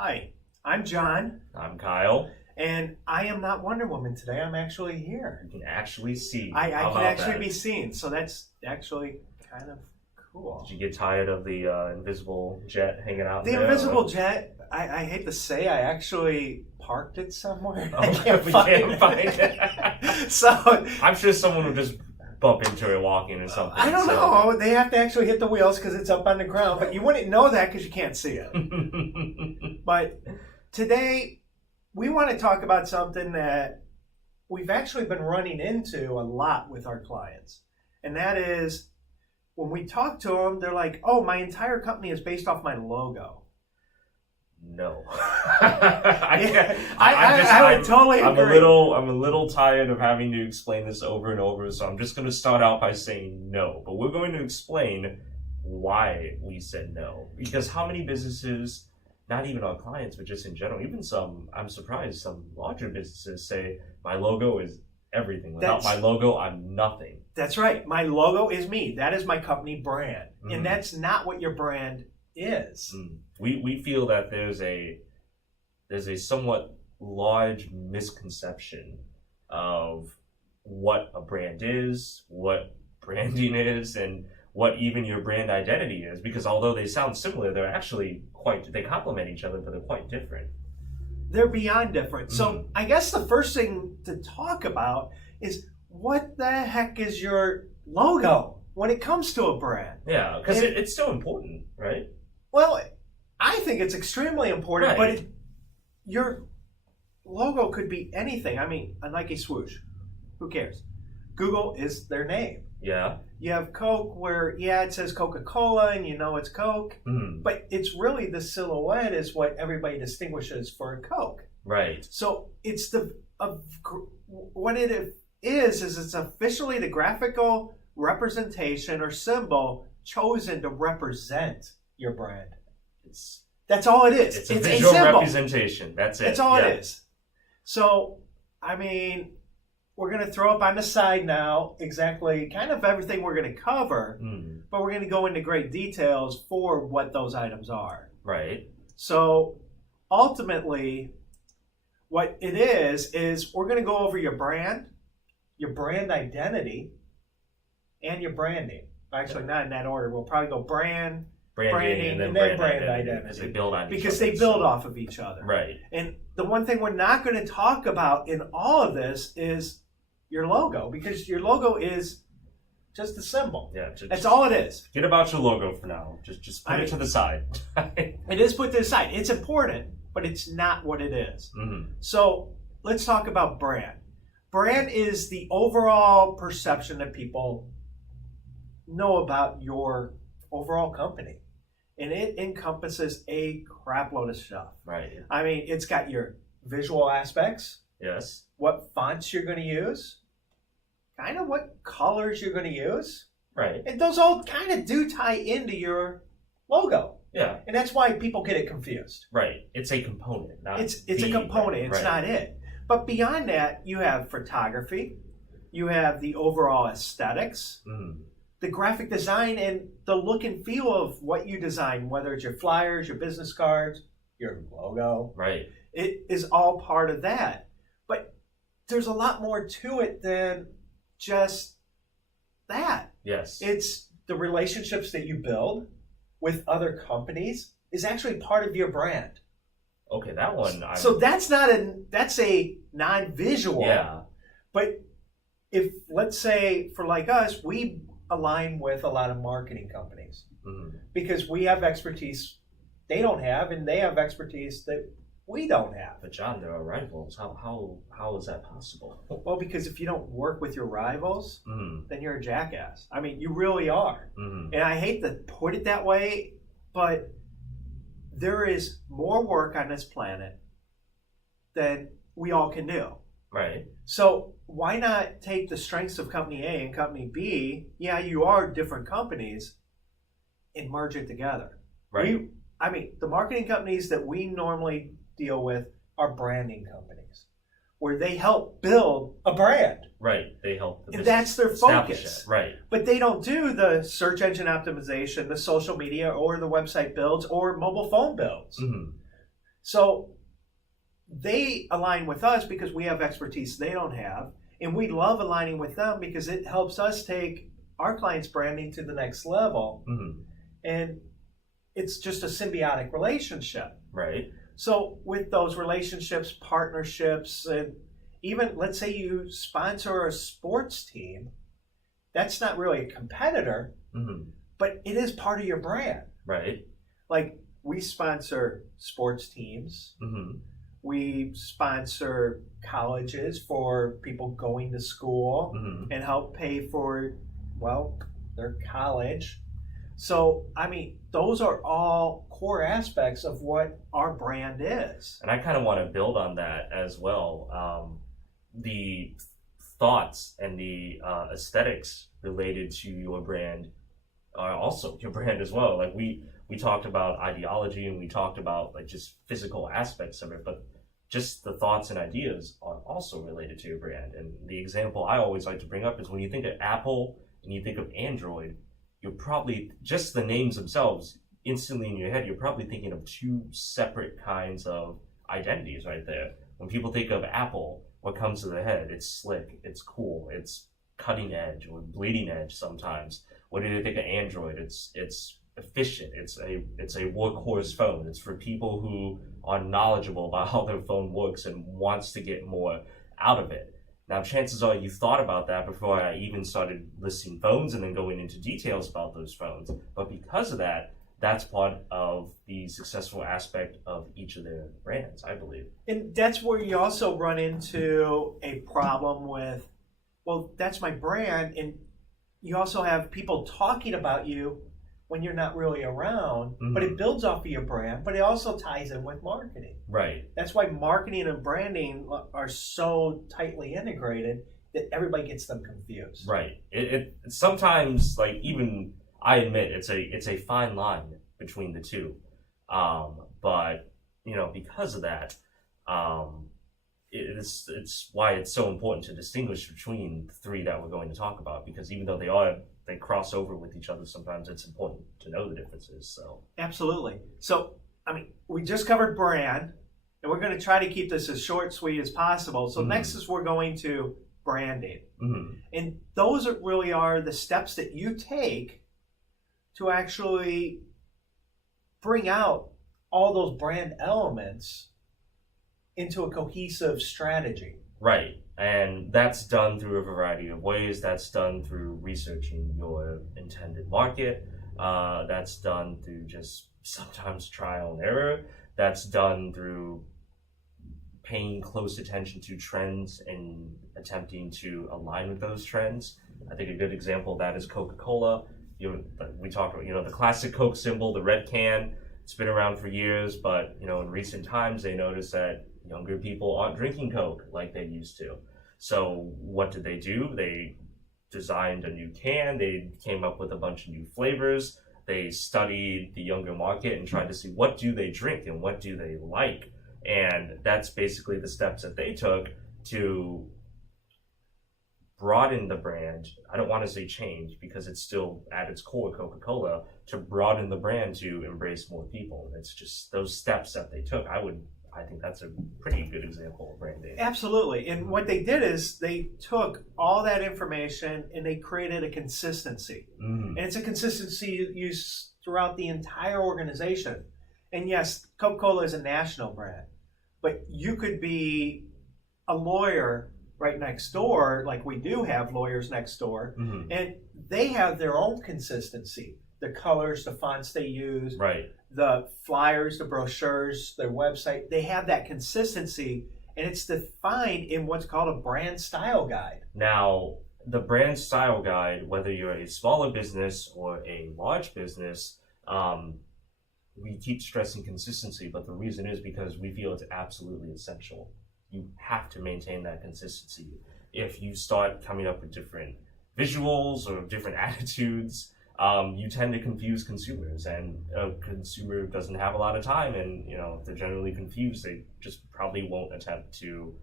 Hi, I'm John, I'm Kyle. and I am not Wonder Woman today. I'm actually here. You can actually see. I How can about actually that? be seen, so that's actually kind of cool. Did you get tired of the invisible jet hanging out The there? invisible jet, I hate to say, I actually parked it somewhere. Oh, I can't we find can't it. find it. So, I'm sure someone would just bump into it walking or something. I don't know. They have to actually hit the wheels because it's up on the ground, but you wouldn't know that because you can't see it. But today, we want to talk about something that we've actually been running into a lot with our clients. And that is, when we talk to them, they're like, oh, my entire company is based off my logo. No. I would totally agree. I'm a little tired of having to explain this over and over, so I'm just going to start out by saying no. But we're going to explain why we said no. Because how many businesses, not even our clients, but just in general, even some, I'm surprised, some larger businesses say, my logo is everything. Without my logo, I'm nothing. That's right. My logo is me. That is my company brand. And that's not what your brand is. We feel that there's a somewhat large misconception of what a brand is, what branding is, and what even your brand identity is. Because although they sound similar, they're actually they complement each other, but they're quite different. They're beyond different. So I guess the first thing to talk about is, what the heck is your logo when it comes to a brand? Yeah, because it's still important, right? Well, I think it's extremely important, Right. but your logo could be anything. I mean, a Nike swoosh, who cares? Google is their name. Yeah. You have Coke where, it says Coca-Cola and you know it's Coke, but it's really the silhouette is what everybody distinguishes for a Coke. Right. So it's what it is it's officially the graphical representation or symbol chosen to represent your brand. That's all it is. It's a visual representation. That's it. That's all it is. So, I mean, we're going to throw up on the side now exactly kind of everything we're going to cover, but we're going to go into great details for what those items are. Right. So, ultimately, what it is we're going to go over your brand identity, and your branding. Actually, not in that order. We'll probably go branding and then brand identity. Because they build on because they build off of each other. Right. And the one thing we're not going to talk about in all of this is your logo, because your logo is just a symbol. Yeah. That's all it is. Forget about your logo for now. Just put it to the side. It is put to the side. It's important, but it's not what it is. So let's talk about brand. Brand is the overall perception that people know about your overall company. And it encompasses a crap load of stuff. Right. I mean, it's got your visual aspects. Yes. What fonts you're going to use. Kind of what colors you're going to use. Right. And those all kind of do tie into your logo. Yeah. And that's why people get it confused. Right. It's a component. It's a component. It's not it. But beyond that, you have photography. You have the overall aesthetics. The graphic design and the look and feel of what you design, whether it's your flyers, your business cards, your logo. Right. It is all part of that. But there's a lot more to it than just that. Yes. It's the relationships that you build with other companies is actually part of your brand. Okay, that one. So that's a non-visual. Yeah. But if, let's say, for like us, we align with a lot of marketing companies because we have expertise they don't have, and they have expertise that we don't have. But John, there are rivals. How is that possible? Well, because if you don't work with your rivals, then you're a jackass. I mean, you really are. And I hate to put it that way, but there is more work on this planet than we all can do. Right. So why not take the strengths of company A and company B? Yeah, you are different companies, and merge it together. Right. The marketing companies that we normally deal with are branding companies, where they help build a brand. Right. They help. And that's their focus. Right. But they don't do the search engine optimization, the social media, or the website builds, or mobile phone builds. So they align with us because we have expertise they don't have. And we love aligning with them because it helps us take our clients' branding to the next level. Mm-hmm. And it's just a symbiotic relationship. Right. So with those relationships, partnerships, and even let's say you sponsor a sports team, that's not really a competitor, Mm-hmm. but it is part of your brand. Right. Like we sponsor sports teams. Mm-hmm. We sponsor colleges for people going to school Mm-hmm. and help pay for, well, their college. So, I mean, those are all core aspects of what our brand is. And I kind of want to build on that as well. The thoughts and the aesthetics related to your brand are also your brand as well. Like we talked about ideology and we talked about like just physical aspects of it, but just the thoughts and ideas are also related to your brand. And the example I always like to bring up is when you think of Apple and you think of Android, you're probably just the names themselves instantly in your head. You're probably thinking of two separate kinds of identities right there. When people think of Apple, what comes to their head? It's slick, it's cool, it's cutting edge or bleeding edge sometimes. What do they think of Android? It's efficient. It's a workhorse phone. It's for people who are knowledgeable about how their phone works and wants to get more out of it. Now, chances are you thought about that before I even started listing phones and then going into details about those phones. But because of that, that's part of the successful aspect of each of their brands, I believe. And that's where you also run into a problem with, well, that's my brand. And you also have people talking about you when you're not really around, but it builds off of your brand, but it also ties in with marketing. Right. That's why marketing and branding are so tightly integrated that everybody gets them confused. Right. It sometimes, like, even I admit it's a fine line between the two. But because of that, it's why it's so important to distinguish between the three that we're going to talk about, because even though they cross over with each other, sometimes it's important to know the differences. So absolutely. So I mean, we just covered brand, and we're going to try to keep this as short, sweet as possible. So next is we're going to branding, and those really are the steps that you take to actually bring out all those brand elements into a cohesive strategy. Right. And that's done through a variety of ways. That's done through researching your intended market. That's done through just sometimes trial and error. That's done through paying close attention to trends and attempting to align with those trends. I think a good example of that is Coca-Cola. We talked about, the classic Coke symbol, the red can. It's been around for years, but, in recent times, they noticed that younger people aren't drinking Coke like they used to. So what did they do? They designed a new can. They came up with a bunch of new flavors. They studied the younger market and tried to see what do they drink and what do they like. And that's basically the steps that they took to broaden the brand. I don't want to say change because it's still at its core Coca-Cola, to broaden the brand to embrace more people. It's just those steps that they took. I think that's a pretty good example of branding. Absolutely. And what they did is they took all that information and they created a consistency. And it's a consistency used throughout the entire organization. And yes, Coca-Cola is a national brand, but you could be a lawyer right next door, like we do have lawyers next door, and they have their own consistency. The colors, the fonts they use, right, the flyers, the brochures, their website, they have that consistency, and it's defined in what's called a brand style guide. Now, the brand style guide, whether you're a smaller business or a large business, we keep stressing consistency, but the reason is because we feel it's absolutely essential. You have to maintain that consistency. If you start coming up with different visuals or different attitudes, you tend to confuse consumers, and a consumer doesn't have a lot of time, and if they're generally confused, they just probably won't attempt to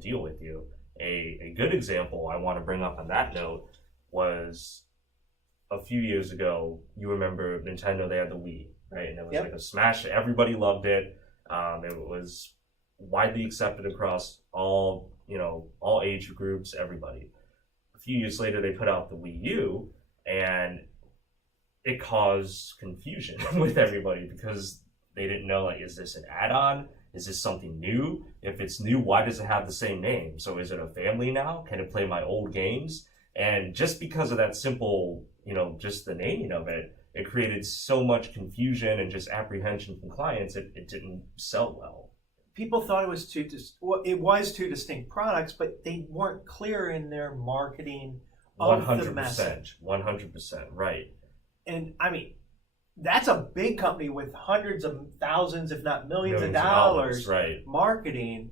deal with you. A good example I want to bring up on that note was a few years ago. You remember Nintendo, they had the Wii, right? And it was Yep. like a smash. Everybody loved it. It was widely accepted across all, all age groups, everybody. A few years later, they put out the Wii U, and it caused confusion with everybody because they didn't know, like, is this an add-on? Is this something new? If it's new, why does it have the same name? So is it a family now? Can it play my old games? And just because of that simple, just the naming of it, it created so much confusion and just apprehension from clients, it didn't sell well. People thought it was it was two distinct products, but they weren't clear in their marketing of the message. 100%, right. And I mean, that's a big company with hundreds of thousands, if not millions of dollars, right. Marketing.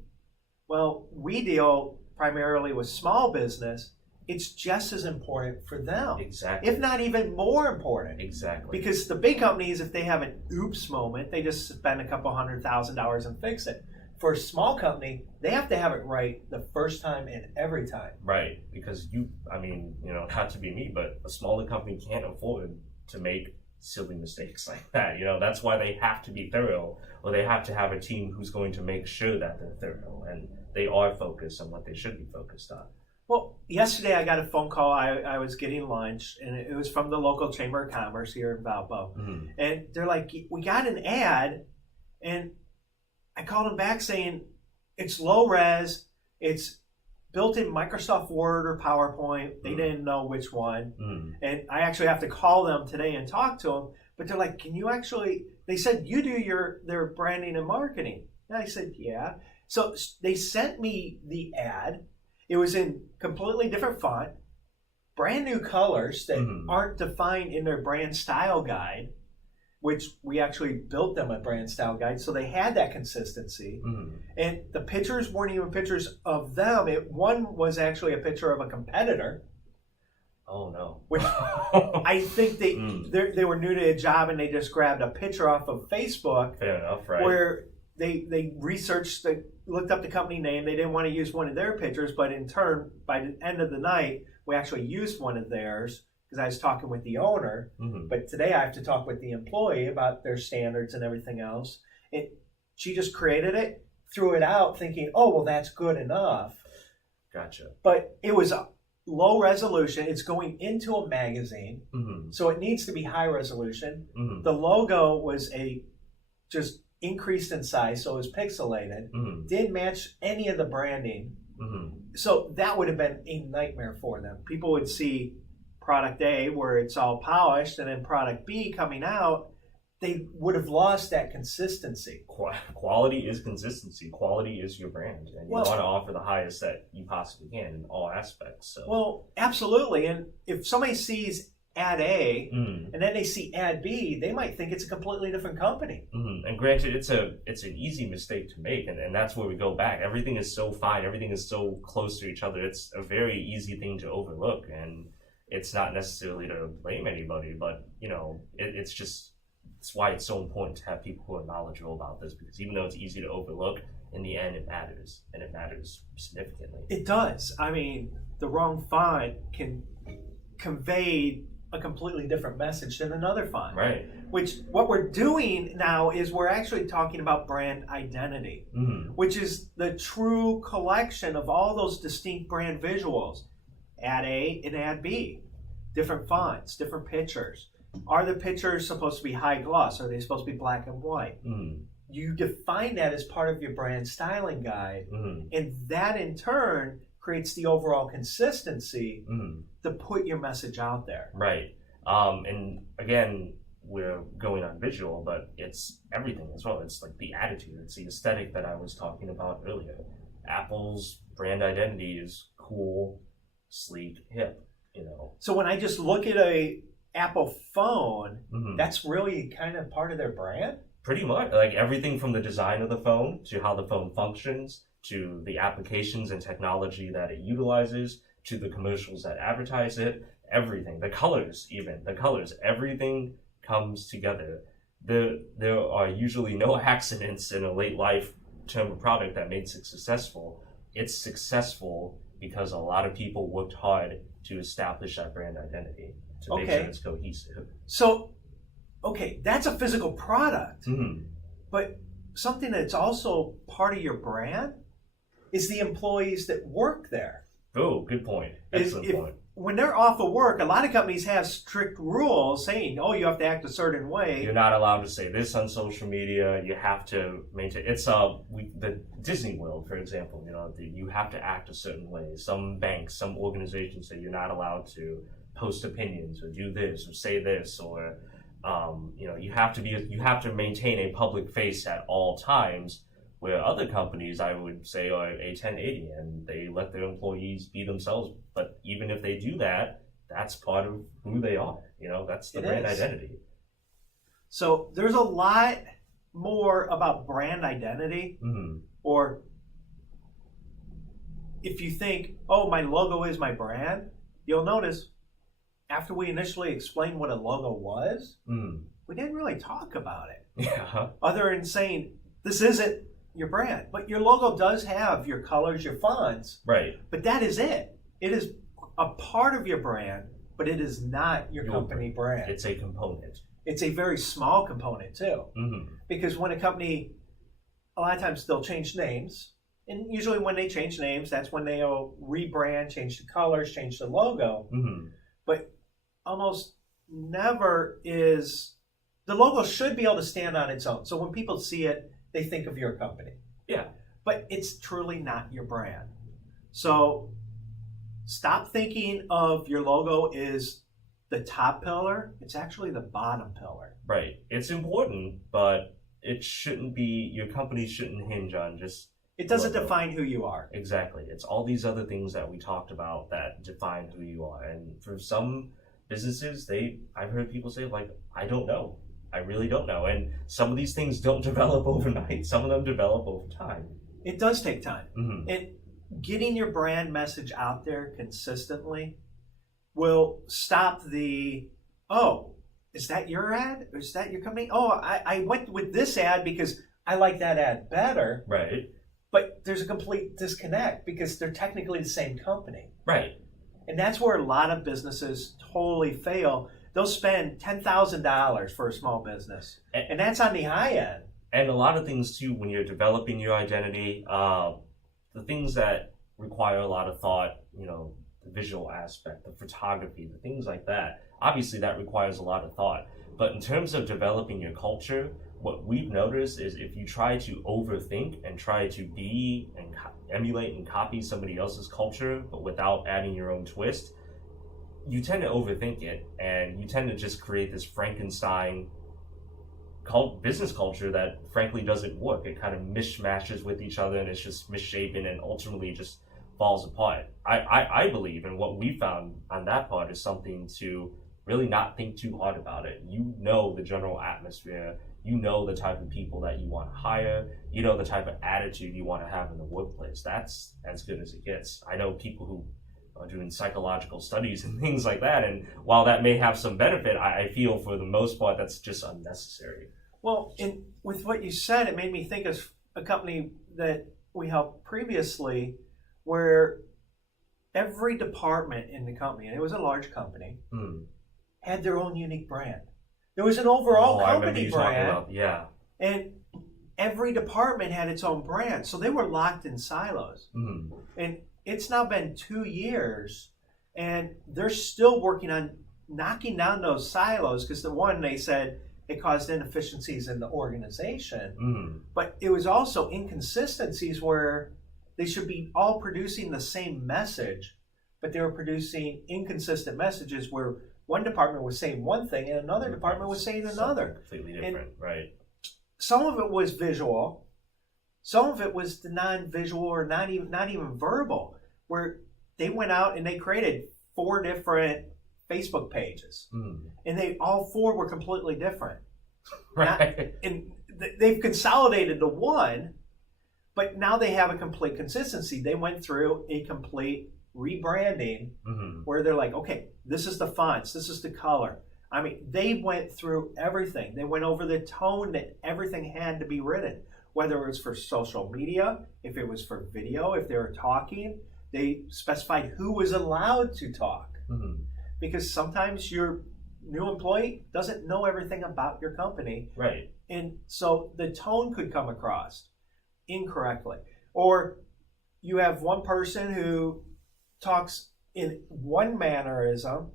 Well, we deal primarily with small business. It's just as important for them. Exactly. If not even more important. Exactly. Because the big companies, if they have an oops moment, they just spend a couple $100,000 and fix it. For a small company, they have to have it right the first time and every time. Right. Because not to be me, but a smaller company can't afford to make silly mistakes like that. That's why they have to be thorough, or they have to have a team who's going to make sure that they're thorough and they are focused on what they should be focused on. Well, yesterday I got a phone call. I was getting lunch, and it was from the local Chamber of Commerce here in Valpo. Mm-hmm. And they're like, we got an ad, and I called them back saying, it's low res, it's built in Microsoft Word or PowerPoint. They didn't know which one. Mm-hmm. And I actually have to call them today and talk to them. But they're like, they said, you do their branding and marketing. And I said, yeah. So they sent me the ad. It was in completely different font, brand new colors that aren't defined in their brand style guide, which we actually built them a brand style guide. So they had that consistency. Mm-hmm. And the pictures weren't even pictures of them. One was actually a picture of a competitor. Oh, no. Which I think they were new to a job and they just grabbed a picture off of Facebook. Fair enough, right. Where they researched, looked up the company name. They didn't want to use one of their pictures, but in turn, by the end of the night, we actually used one of theirs because I was talking with the owner. Mm-hmm. But today I have to talk with the employee about their standards and everything else. She just created it, threw it out thinking, oh, well, that's good enough. Gotcha. But it was low resolution. It's going into a magazine, so it needs to be high resolution. Mm-hmm. The logo was just increased in size, so it was pixelated. Mm-hmm. Didn't match any of the branding. Mm-hmm. So that would have been a nightmare for them. People would see product A where it's all polished, and then product B coming out, they would have lost that consistency. Quality is consistency. Quality is your brand, and you want to offer the highest that you possibly can in all aspects. So. Well, absolutely. And if somebody sees ad A and then they see ad B, they might think it's a completely different company. Mm-hmm. And granted, it's an easy mistake to make, and that's where we go back. Everything is so fine. Everything is so close to each other. It's a very easy thing to overlook, and it's not necessarily to blame anybody, but it's why it's so important to have people who are knowledgeable about this, because even though it's easy to overlook, in the end it matters, and it matters significantly. It does. I mean, the wrong font can convey a completely different message than another font. Right. Which, what we're doing now is we're actually talking about brand identity, which is the true collection of all those distinct brand visuals. Ad A and ad B. Different fonts, different pictures. Are the pictures supposed to be high gloss? Are they supposed to be black and white? You define that as part of your brand styling guide, and that in turn creates the overall consistency to put your message out there. Right. And again, we're going on visual, but it's everything as well. It's like the attitude. It's the aesthetic that I was talking about earlier. Apple's brand identity is cool, sleek, hip, So when I just look at a Apple phone, that's really kind of part of their brand? Pretty much. Like everything from the design of the phone to how the phone functions to the applications and technology that it utilizes to the commercials that advertise it, everything. The colors, everything comes together. There are usually no accidents in a late life term of product that makes it successful. It's successful because a lot of people worked hard to establish that brand identity, to make sure it's cohesive. So okay, that's a physical product. Mm-hmm. But something that's also part of your brand is the employees that work there. Oh, good point. Excellent point. When they're off of work, a lot of companies have strict rules saying, "Oh, you have to act a certain way." You're not allowed to say this on social media. You have to maintain. It's the Disney World, for example. You have to act a certain way. Some banks, some organizations say you're not allowed to post opinions or do this or say this, or you have to maintain a public face at all times. Where other companies, I would say, are a 1080 and they let their employees be themselves. But even if they do that, that's part of who they are. That's the brand identity. So there's a lot more about brand identity. Mm-hmm. Or if you think, oh, my logo is my brand, you'll notice after we initially explained what a logo was, we didn't really talk about it. Yeah. Other than saying, this isn't your brand, but your logo does have your colors, your fonts, right? But that is it. It is a part of your brand, but it is not your company brand. It's a component. It's a very small component too, because when a company, a lot of times they'll change names, and usually when they change names, that's when they'll rebrand, change the colors, change the logo. But almost never is the logo should be able to stand on its own. So when people see it, they think of your company. Yeah. But it's truly not your brand. So stop thinking of your logo as the top pillar. It's actually the bottom pillar. Right. It's important, but it shouldn't be, your company shouldn't hinge on just... It doesn't define who you are. Exactly. It's all these other things that we talked about that define who you are. And for some businesses, I've heard people say, like, I don't know. I really don't know. And some of these things don't develop overnight. Some of them develop over time. It does take time. And getting your brand message out there consistently will stop is that your ad? Is that your company? Oh, I went with this ad because I like that ad better. Right. But there's a complete disconnect because they're technically the same company. Right. And that's where a lot of businesses totally fail. They'll spend $10,000 for a small business, and that's on the high end. And a lot of things too, when you're developing your identity, the things that require a lot of thought, the visual aspect, the photography, the things like that. Obviously, that requires a lot of thought. But in terms of developing your culture, what we've noticed is if you try to overthink and try to be and emulate and copy somebody else's culture, but without adding your own twist, you tend to overthink it, and you tend to just create this Frankenstein business culture that frankly doesn't work. It kind of mishmashes with each other, and it's just misshapen and ultimately just falls apart. I believe, and what we found on that part is something to really not think too hard about it. The general atmosphere, the type of people that you want to hire, the type of attitude you want to have in the workplace. That's as good as it gets. I know people who are doing psychological studies and things like that, and while that may have some benefit, I feel for the most part that's just unnecessary. Well, with what you said, it made me think of a company that we helped previously where every department in the company, and it was a large company, had their own unique brand. There was an overall company brand, and every department had its own brand, so they were locked in silos. And it's now been 2 years, and they're still working on knocking down those silos because they said it caused inefficiencies in the organization, but it was also inconsistencies where they should be all producing the same message, but they were producing inconsistent messages where one department was saying one thing and another department was saying another. Completely different, right? Some of it was visual, some of it was the non-visual or not even verbal, where they went out and they created 4 different Facebook pages, and they all 4 were completely different. Right. And they've consolidated to one, but now they have a complete consistency. They went through a complete rebranding where they're like, okay, this is the fonts, this is the color. I mean, they went through everything. They went over the tone that everything had to be written, whether it was for social media, if it was for video, if they were talking. They specified who was allowed to talk. Because sometimes you're new employee doesn't know everything about your company. Right. And so the tone could come across incorrectly. Or you have one person who talks in one mannerism,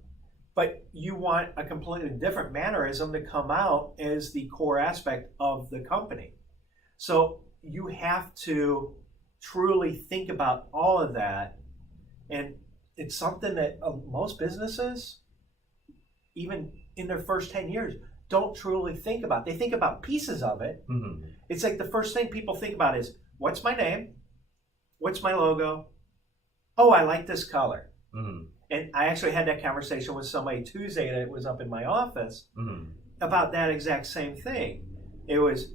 but you want a completely different mannerism to come out as the core aspect of the company. So you have to truly think about all of that. And it's something that most businesses, even in their first 10 years, don't truly think about. They think about pieces of it. Mm-hmm. It's like the first thing people think about is, what's my name? What's my logo? Oh, I like this color. Mm-hmm. And I actually had that conversation with somebody Tuesday that was up in my office Mm-hmm. about that exact same thing. It was,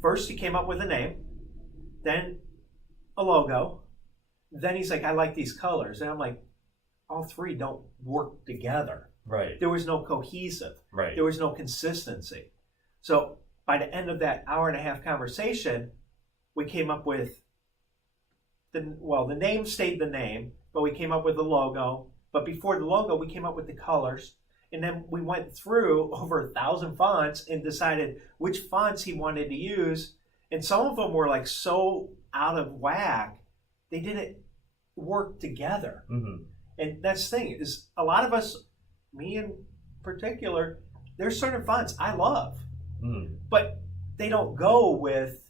first he came up with a name, then a logo, then he's like, I like these colors. And I'm like, all three don't work together. Right. There was no cohesive. Right. There was no consistency. So by the end of that hour and a half conversation, we came up with the name stayed the name, but we came up with the logo. But before the logo, we came up with the colors. And then we went through over 1,000 fonts and decided which fonts he wanted to use. And some of them were like so out of whack, they didn't work together. Mm-hmm. And that's the thing, is a lot of us, me in particular, there's certain fonts I love, Mm-hmm. but they don't go with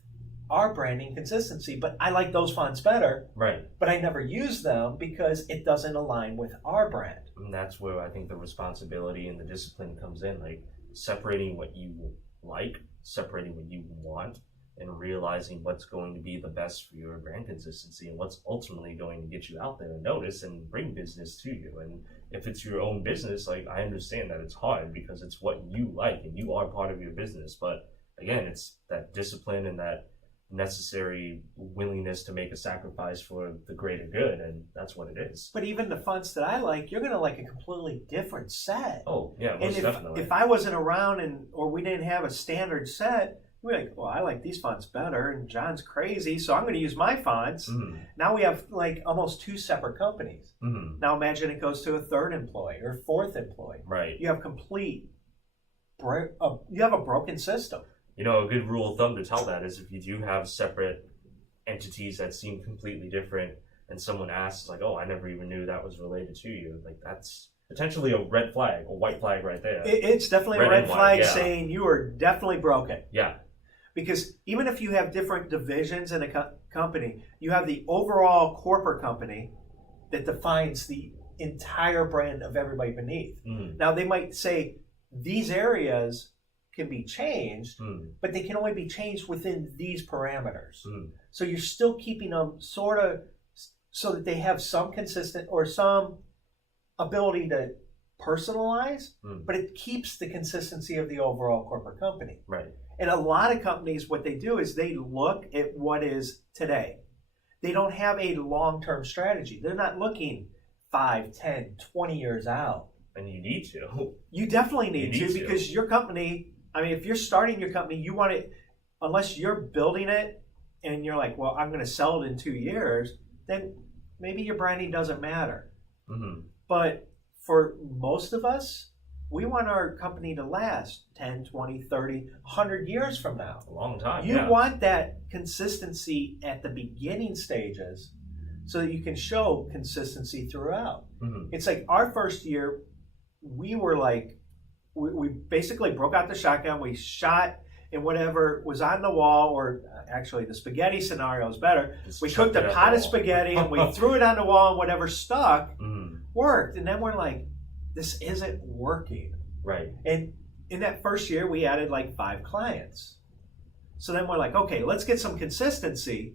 our branding consistency. But I like those fonts better, Right. but I never use them because it doesn't align with our brand. And that's where I think the responsibility and the discipline comes in, like separating what you like, separating what you want, and realizing what's going to be the best for your brand consistency and what's ultimately going to get you out there and notice and bring business to you. And if it's your own business, like, I understand that it's hard because it's what you like and you are part of your business. But again, it's that discipline and that necessary willingness to make a sacrifice for the greater good, and that's what it is. But even the fonts that I like, you're going to like a completely different set. Oh yeah, most And definitely. if I wasn't around or we didn't have a standard set, we'd be like, well, I like these fonts better, and John's crazy, so I'm going to use my fonts. Mm-hmm. Now we have like almost two separate companies. Mm-hmm. Now imagine it goes to a third employee or fourth employee. Right. You have you have a broken system. You know, a good rule of thumb to tell that is if you do have separate entities that seem completely different and someone asks like, oh, I never even knew that was related to you, like that's potentially a red flag, a white flag right there. It's definitely a Red red and white, flag yeah. saying you are definitely broken. Yeah. Because even if you have different divisions in a company, you have the overall corporate company that defines the entire brand of everybody beneath. Mm-hmm. Now they might say these areas can be changed, but they can only be changed within these parameters. So you're still keeping them sort of so that they have some consistent or some ability to personalize, but it keeps the consistency of the overall corporate company. Right. And a lot of companies, what they do is they look at what is today. They don't have a long-term strategy. They're not looking 5, 10, 20 years out. And you need to. You definitely need You need to to. because your company, I mean, if you're starting your company, you want it, unless you're building it and you're like, well, I'm going to sell it in 2 years, then maybe your branding doesn't matter. Mm-hmm. But for most of us, we want our company to last 10, 20, 30, 100 years from now. A long time. You yeah. want that consistency at the beginning stages so that you can show consistency throughout. Mm-hmm. It's like our first year, we were like, we basically broke out the shotgun, we shot and whatever was on the wall, or actually the spaghetti scenario is better. Just We chucked cooked it a at pot the of wall. spaghetti and we threw it on the wall and whatever stuck Mm-hmm. worked. And then we're like, this isn't working. Right. And in that first year, we added like 5 clients. So then we're like, okay, let's get some consistency.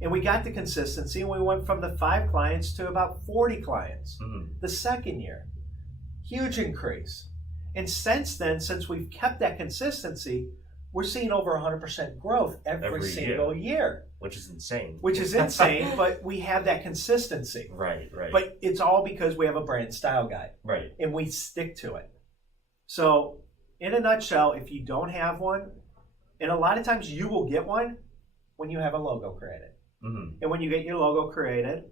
And we got the consistency and we went from the 5 clients to about 40 clients. Mm-hmm. The second year, huge increase. And since then, since we've kept that consistency, we're seeing over 100% growth every single year. Which is insane. Which is insane, but we have that consistency. Right, right. But it's all because we have a brand style guide. Right. And we stick to it. So, in a nutshell, if you don't have one, and a lot of times you will get one when you have a logo created. Mm-hmm. And when you get your logo created,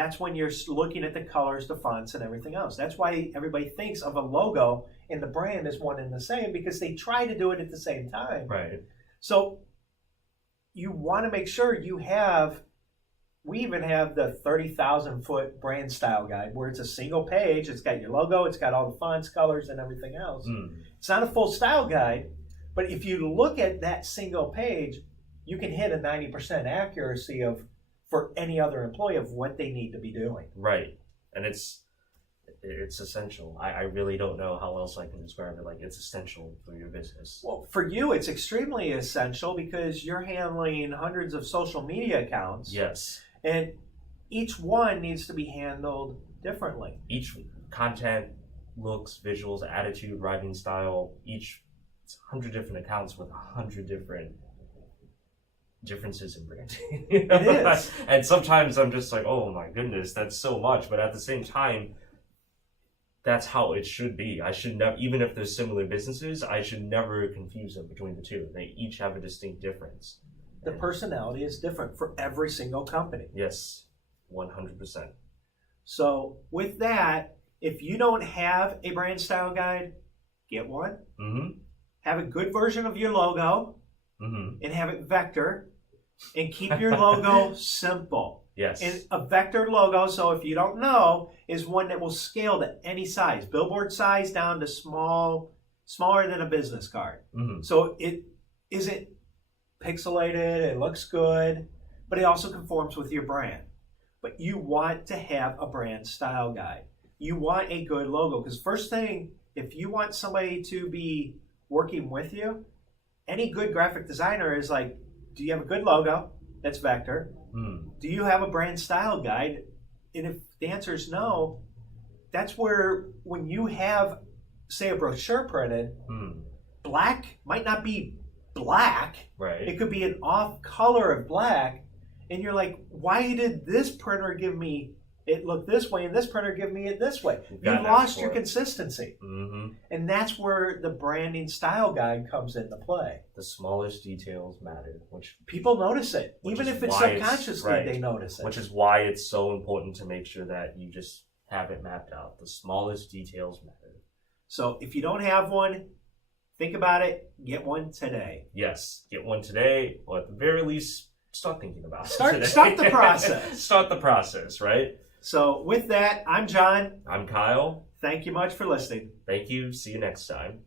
That's when you're looking at the colors, the fonts, and everything else. That's why everybody thinks of a logo and the brand as one and the same, because they try to do it at the same time. Right. So you want to make sure you have, we even have the 30,000 foot brand style guide where it's a single page. It's got your logo, it's got all the fonts, colors, and everything else. It's not a full style guide, but if you look at that single page, you can hit a 90% accuracy for any other employee of what they need to be doing. Right. And it's essential. I really don't know how else I can describe it. Like, it's essential for your business. Well, for you, it's extremely essential because you're handling hundreds of social media accounts. Yes. And each one needs to be handled differently. Each content, looks, visuals, attitude, writing style, it's 100 different accounts with 100 different differences in branding. It is. And sometimes I'm just like, oh my goodness, that's so much. But at the same time, that's how it should be. I should never, even if there's similar businesses, I should never confuse them between the two. They each have a distinct difference. The personality is different for every single company. Yes, 100%. So with that, if you don't have a brand style guide, get one. Have a good version of your logo and have it vector, and keep your logo simple. Yes. And a vector logo, so if you don't know, is one that will scale to any size, billboard size down to smaller than a business card. So it isn't pixelated, it looks good, but it also conforms with your brand. But you want to have a brand style guide. You want a good logo, because first thing, if you want somebody to be working with you, any good graphic designer is like, do you have a good logo that's vector? Do you have a brand style guide? And if the answer is no, that's where when you have, say, a brochure printed, black might not be black. Right. It could be an off color of black. And you're like, why did this printer give me it look this way and this printer give me it this way? You lost your consistency. And that's where the branding style guide comes into play. The smallest details matter, which people notice it. Even if it's subconsciously, they notice it. Which is why it's so important to make sure that you just have it mapped out. The smallest details matter. So if you don't have one, think about it. Get one today. Yes, get one today, or at the very least, start thinking about it. Start the process. Start the process, right? So with that, I'm John. I'm Kyle. Thank you much for listening. Thank you. See you next time.